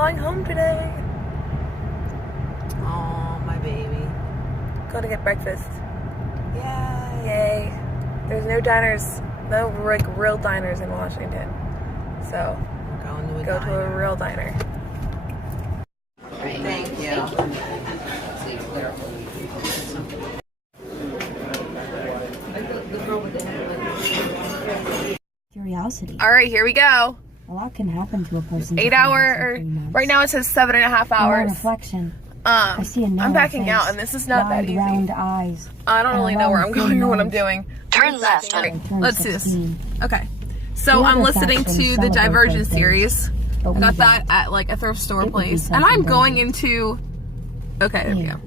going home today. Oh, my baby. Going to get breakfast. Yay. Yay. There's no diners, no like real diners in Washington. So We're going to go to a real diner. Thank you. Curiosity. All right, here we go. A lot can happen to a person. 8 hour, right now it says 7.5 hours. Reflection. I see a I'm backing out, and this is not that easy. Round eyes. I don't really know where I'm going or what I'm doing. Turn left. Let's do this. Okay. So I'm listening to the Divergent series. I got that at like a thrift store place. And I'm going into... Okay, there we go.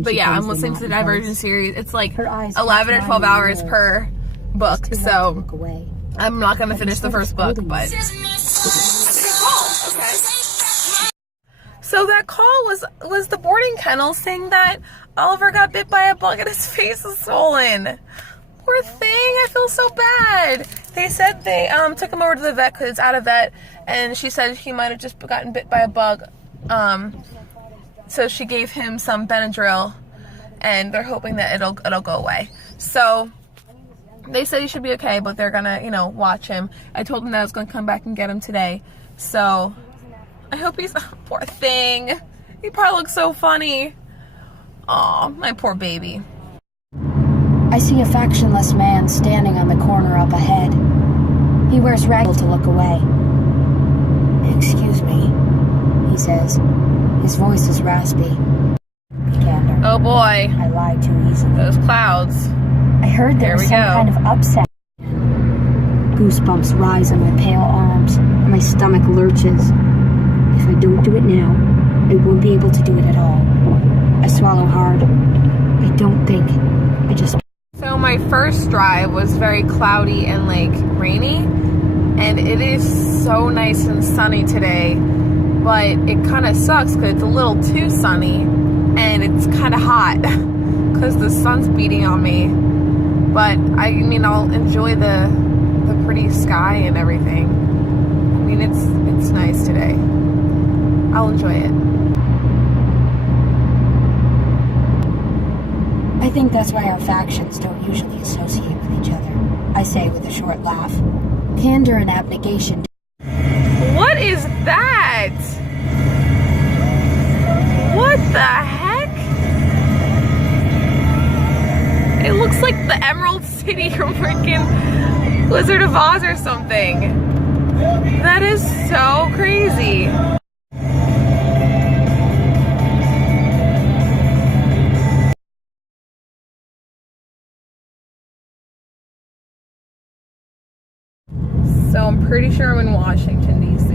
But yeah, I'm listening to the Divergent series. It's like 11 or 12 hours per book. So I'm not going to finish the first book, but... So that call was the boarding kennel saying that Oliver got bit by a bug and his face is swollen. Poor thing, I feel so bad. They said they took him over to the vet because it's out of vet, and she said he might have just gotten bit by a bug. So she gave him some Benadryl, and they're hoping that it'll go away. So they said he should be okay, but they're gonna, you know, watch him. I told them that I was gonna come back and get him today. So I hope he's, poor thing. He probably looks so funny. Aw, my poor baby. I see a factionless man standing on the corner up ahead. He wears rags to look away. "Excuse me," he says. His voice is raspy. Candor. Oh boy. I lied too easily. Those clouds. I heard there was some kind of upset. Goosebumps rise on my pale arms, and my stomach lurches. If I don't do it now, I won't be able to do it at all. I swallow hard. I don't think. I just... So my first drive was very cloudy and like rainy, and it is so nice and sunny today, but it kind of sucks because it's a little too sunny and it's kind of hot because the sun's beating on me. But I mean, I'll enjoy the pretty sky and everything. I mean, it's nice today. I'll enjoy it. I think that's why our factions don't usually associate with each other, I say with a short laugh. Candor and abnegation. What is that? What the heck? It looks like the Emerald City from freaking Wizard of Oz or something. That is so crazy. So I'm pretty sure I'm in Washington, D.C.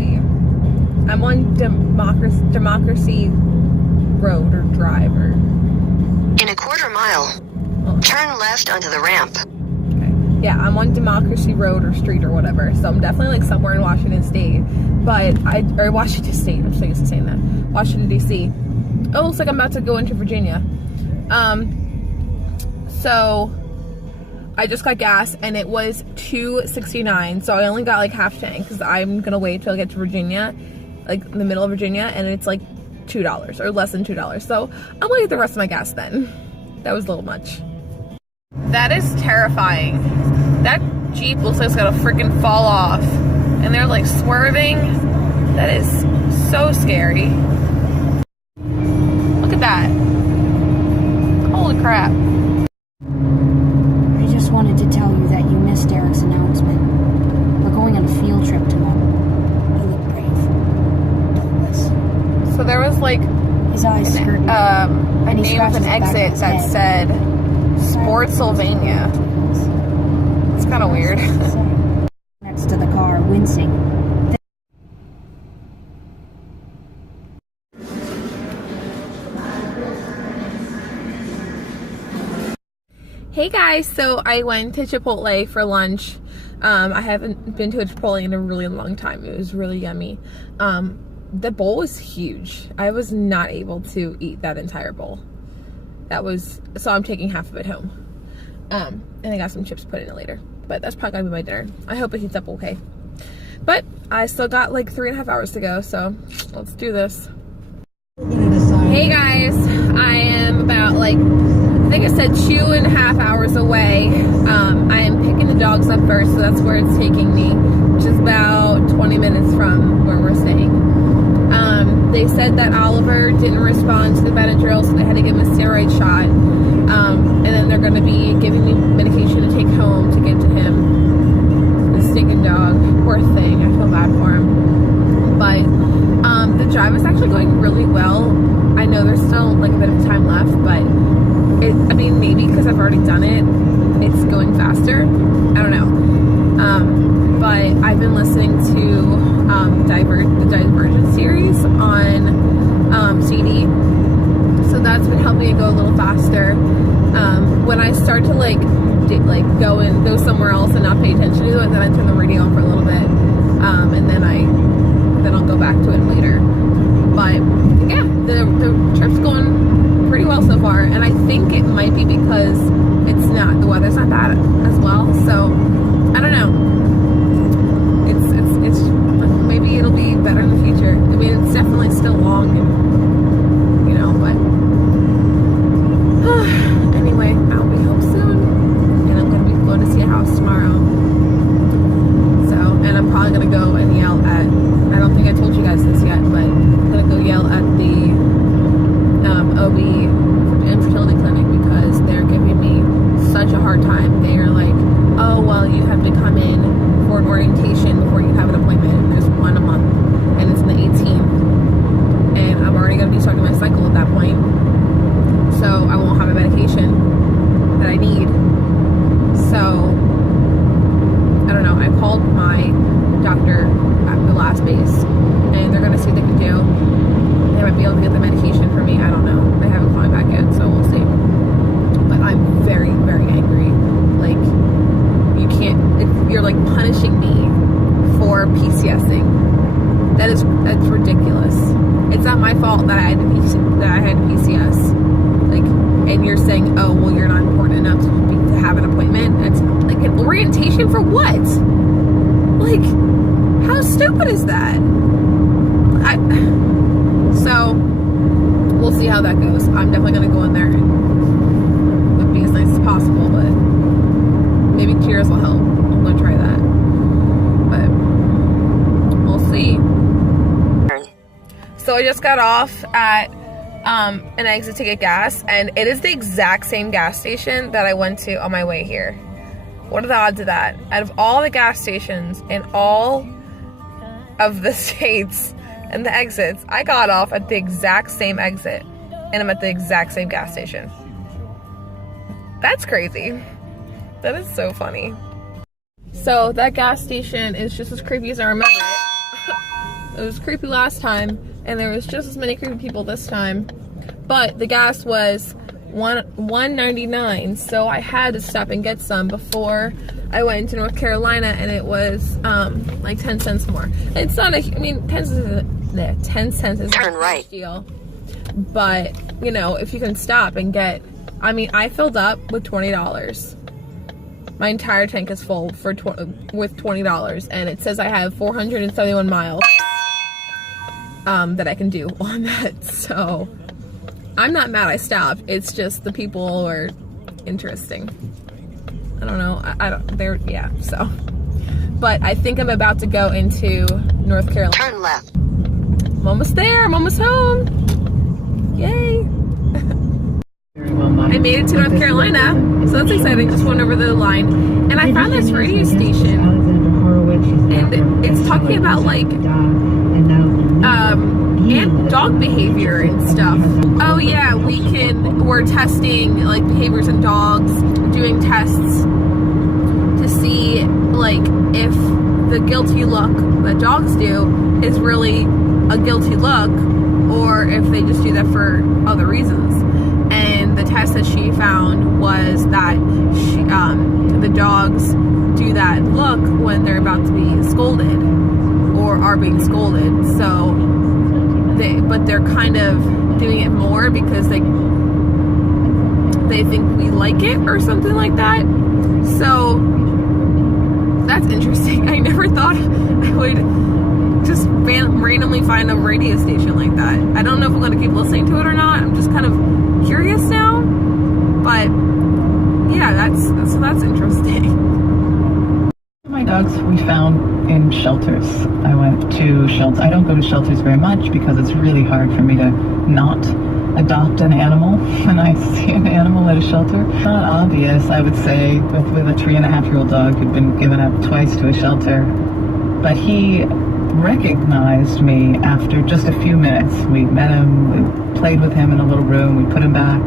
I'm on Democracy Road or Drive or... In a quarter mile, turn left onto the ramp. Okay. Yeah, I'm on Democracy Road or Street or whatever. So I'm definitely like somewhere in Washington State. Or Washington State, I'm so used to saying that. Washington, D.C. Oh, looks like I'm about to go into Virginia. So I just got gas and it was $2.69, so I only got like half tank because I'm gonna wait till I get to Virginia, like in the middle of Virginia, and it's like $2 or less than $2. So I'm gonna get the rest of my gas then. That was a little much. That is terrifying. That Jeep looks like it's gonna freaking fall off, and they're like swerving. That is so scary. Look at that. Holy crap. Wanted to tell you that you missed Eric's announcement. We're going on a field trip tomorrow. You look brave. Douglas. So there was like his eyes skirting, a name of an exit that said Sportsylvania. It's kind of weird. Next to the car, wincing. Hey guys, so I went to Chipotle for lunch. I haven't been to a Chipotle in a really long time. It was really yummy. The bowl was huge. I was not able to eat that entire bowl. So I'm taking half of it home. And I got some chips put in it later. But that's probably gonna be my dinner. I hope it heats up okay. But I still got like 3.5 hours to go, so let's do this. Hey guys, I am about like, I think I said 2.5 hours away. I am picking the dogs up first, so that's where it's taking me, which is about 20 minutes from where we're staying. They said that Oliver didn't respond to the Benadryl, so they had to give him a steroid shot. And then they're going to be giving me medication to take home to give to him. The stinking dog. Poor thing. I feel bad for him. But the drive is actually going really well. I know there's still like a bit of time left, but I mean, maybe because I've already done it, it's going faster. I don't know. But I've been listening to the Divergent series on CD, so that's been helping me go a little faster. When I start to go somewhere else and not pay attention to it, then I turn the radio on for a little bit, and then I'll go back to it later. But yeah, the trip's going pretty well so far, and I think it might be because the weather's not bad as well. So I don't know. It's maybe it'll be better in the future. I mean, it's definitely still long, and but anyway, I'll be home soon, and I'm gonna be going to see a house tomorrow. So, and I'm probably gonna go and yell at. I don't think I told you guys this yet, but I'm gonna go yell at the OB infertility clinic because they're giving me such a hard time. They are like, oh well, you have to come in for an orientation before you have an appointment. There's one a month, and it's on the 18th, and I'm already gonna be starting my cycle at that point, so I won't have a medication that I need. So I don't know. I called my doctor at the last base, and they're gonna see what they can do. They might be able to get the medication for me. I don't know. They haven't called me back yet, so we'll see. But I'm very, very angry. Like, you're like punishing me for PCSing. That's ridiculous. It's not my fault that I had to PCS. Like, and you're saying, oh well, you're not important enough to have an appointment. It's like an orientation for what? Like, how stupid is that? So we'll see how that goes. I'm definitely gonna go in there and be as nice as possible, but maybe tears will help. I'm gonna try that, but we'll see. So I just got off at an exit to get gas, and it is the exact same gas station that I went to on my way here. What are the odds of that? Out of all the gas stations in all of the states and the exits, I got off at the exact same exit, and I'm at the exact same gas station. That's crazy. That is so funny. So that gas station is just as creepy as I remember it. It was creepy last time, and there was just as many creepy people this time, but the gas was $1.99, so I had to stop and get some before I went into North Carolina, and it was like 10 cents more. It's not 10 cents is Turn right. a deal, but if you can stop and get, I filled up with $20. My entire tank is full with $20, and it says I have 471 miles that I can do on that. So I'm not mad I stopped. It's just the people are interesting. I don't know. So. But I think I'm about to go into North Carolina. Turn left. I'm almost there. I'm almost home. Yay. I made it to North Carolina, so that's exciting. Just went over the line, and I found this radio station, and it's talking about and dog behavior and stuff. Oh yeah, we're testing behaviors in dogs, doing tests to see if the guilty look that dogs do is really a guilty look, or if they just do that for other reasons. And the test that she found was that the dogs do that look when they're about to be scolded or are being scolded. So but they're kind of doing it more because they think we like it or something like that. So that's interesting. I never thought I would randomly find a radio station like that. I don't know if I'm gonna keep listening to it or not. I'm just kind of curious now. But yeah, that's interesting. My dogs we found in shelters. I went to shelters. I don't go to shelters very much because it's really hard for me to not adopt an animal when I see an animal at a shelter. Not obvious, I would say, with a 3.5-year-old dog who'd been given up twice to a shelter. But he recognized me after just a few minutes. We met him, we played with him in a little room, we put him back.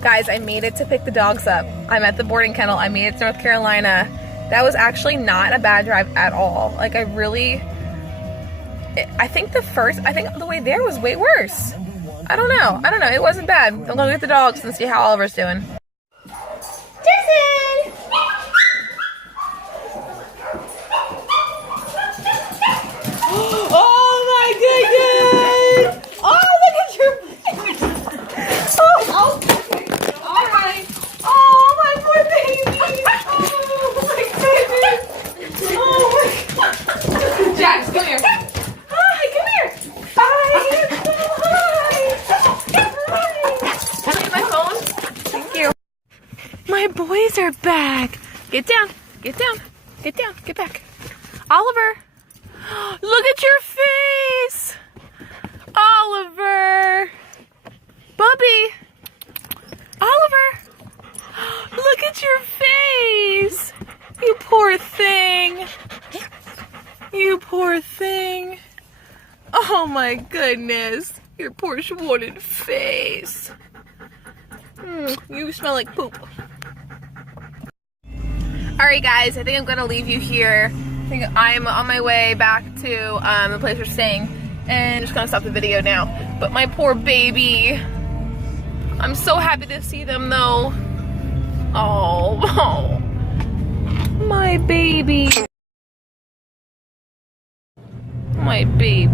Guys, I made it to pick the dogs up. I'm at the boarding kennel. I made it to North Carolina. That was actually not a bad drive at all. Like, I think the way there was way worse. I don't know. It wasn't bad. I'm gonna get the dogs and see how Oliver's doing. Jackson! Oh my goodness! Oh, look at your oh. All right. Oh, my poor baby. Oh, my goodness. Oh, my God. Jax, come here. Hi, come here. Hi. Can I get my phone? Thank you. My boys are back. Get down. Get down. Get down. Get back. Oliver. Look at your face. Oliver. Bubby. Oliver. Look at your face. You poor thing. You poor thing. Oh my goodness. Your poor swollen face. You smell like poop. Alright guys, I think I'm gonna leave you here. I think I'm on my way back to the place we're staying. And I'm just gonna stop the video now. But my poor baby. I'm so happy to see them though. Oh, my baby. My baby.